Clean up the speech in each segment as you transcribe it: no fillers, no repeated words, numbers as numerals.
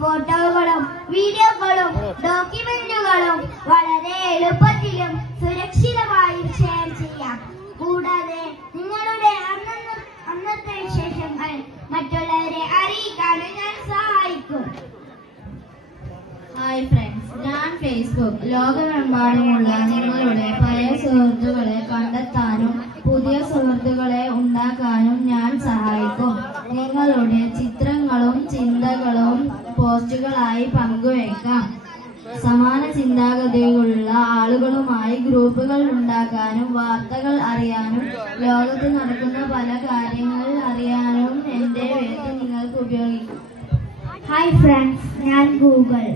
ഫോട്ടോകളും വീഡിയോകളും ഡോക്യുമെന്റുകളും വളരെ എളുപ്പത്തിലും സുരക്ഷിതമായും ഷെയർ ചെയ്യാം. കൂടാതെ നിങ്ങളുടെ അന്നത്തെ വിശേഷങ്ങൾ മറ്റുള്ളവരെ അറിയിക്കാനും ഞാൻ സഹായിക്കും. ഹായ് ഫ്രണ്ട്സ്, ഞാൻ ഫേസ്ബുക്ക്. ലോകമെമ്പാടുമുള്ള നിങ്ങളുടെ പഴയ സുഹൃത്തുക്കളെ കണ്ടെത്താനും പുതിയ സുഹൃത്തുക്കളെ ഉണ്ടാക്കാനും ഞാൻ സഹായിക്കും. നിങ്ങളുടെ ചിത്രങ്ങളും ചിന്തകളും പോസ്റ്റുകളായി പങ്കുവയ്ക്കാം. സമാന ചിന്താഗതികളുള്ള ആളുകളുമായി ഗ്രൂപ്പുകൾ ഉണ്ടാക്കാനും വാർത്തകൾ അറിയാനും ലോകത്ത് നടക്കുന്ന പല കാര്യങ്ങൾ അറിയാനും എന്റെ എഴുത്ത് നിങ്ങൾക്ക് ഉപയോഗിക്കാം. ഹായ് ഫ്രണ്ട്സ്, ഞാൻ ഗൂഗിൾ.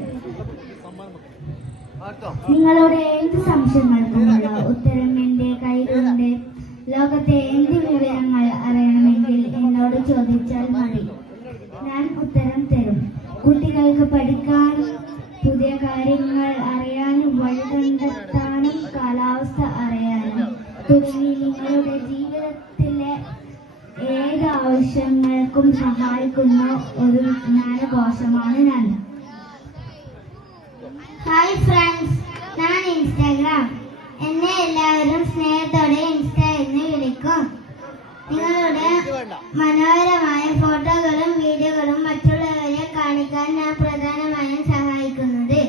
നിങ്ങളുടെ എന്ത് സംശയങ്ങൾക്കുമുള്ള ഉത്തരം എന്റെ കയ്യിലുണ്ട്. ലോകത്തെ എന്ത് വിവരങ്ങൾ അറിയണമെങ്കിൽ എന്നോട് ചോദിച്ചാൽ മതി, ഞാൻ ഉത്തരം തരും. കുട്ടികൾക്ക് പഠിക്കാനും പുതിയ കാര്യങ്ങൾ അറിയാനും വഴി കണ്ടെത്താനും കാലാവസ്ഥ അറിയാനും തുടങ്ങി നിങ്ങളുടെ ജീവിതത്തിലെ ഏത് ആവശ്യങ്ങൾക്കും സഹായിക്കുന്ന ഒരു ജ്ഞാനകോശമാണ് ഞാൻ. ഹായ് ഫ്രണ്ട്സ്, ഞാൻ ഇൻസ്റ്റാഗ്രാം. എന്നെ എല്ലാവരും സ്നേഹത്തോടെ ഇൻസ്റ്റ എന്ന് വിളിക്കും. നിങ്ങളുടെ മനോഹരമായ ഫോട്ടോകളും വീഡിയോകളും മറ്റുള്ളവരെ കാണിക്കാൻ ഞാൻ പ്രധാനമായും സഹായിക്കുന്നത്.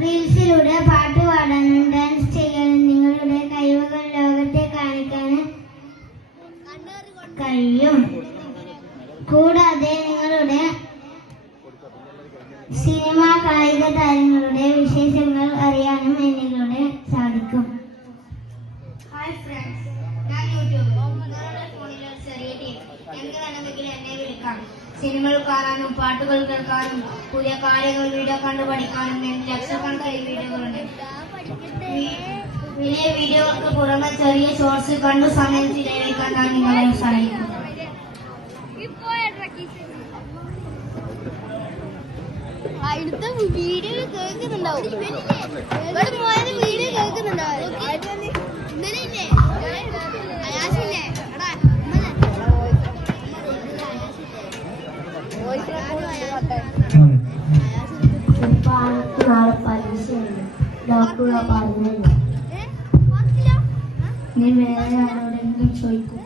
റീൽസിലൂടെ പാട്ട് പാടാനും ഡാൻസ് ചെയ്യാനും നിങ്ങളുടെ കഴിവുകൾ ലോകത്തെ കാണിക്കാനും കഴിയും. കൂടാതെ നിങ്ങളുടെ സിനിമ, കായിക താരങ്ങളുടെ വിശേഷങ്ങൾ അറിയാനും എന്നിലൂടെ സാധിക്കും. ഹായ് ഫ്രണ്ട്സ്, ഞാൻ യൂട്യൂബ്. നിങ്ങളുടെ ഫോണിലെ ചെറിയ ടീം. എന്ത് വേണമെങ്കിലും എന്നെ വിളിക്കാം. സിനിമകൾ കാണാനും പാട്ടുകൾ കേൾക്കാനും പുതിയ കാര്യങ്ങൾ വീഡിയോ കണ്ടു പഠിക്കാനും ലക്ഷക്കണക്കിന് വീഡിയോകളുണ്ട്. വലിയ വീഡിയോകൾക്ക് പുറമെ ചെറിയ ഷോർട്സ് കണ്ടു സമയം ചിലവഴിക്കാൻ ഞാൻ നിങ്ങളെ സഹായിക്കും. അടുത്ത വീഡിയോ കേൾക്കുന്നുണ്ടാവും. വീഡിയോ കേൾക്കുന്നുണ്ടാവും. നാളെ പരീക്ഷയുണ്ട്. ഡോക്ടർ പറഞ്ഞില്ല. നീ വേറെ ആരോടെങ്കിലും ചോദിക്കും.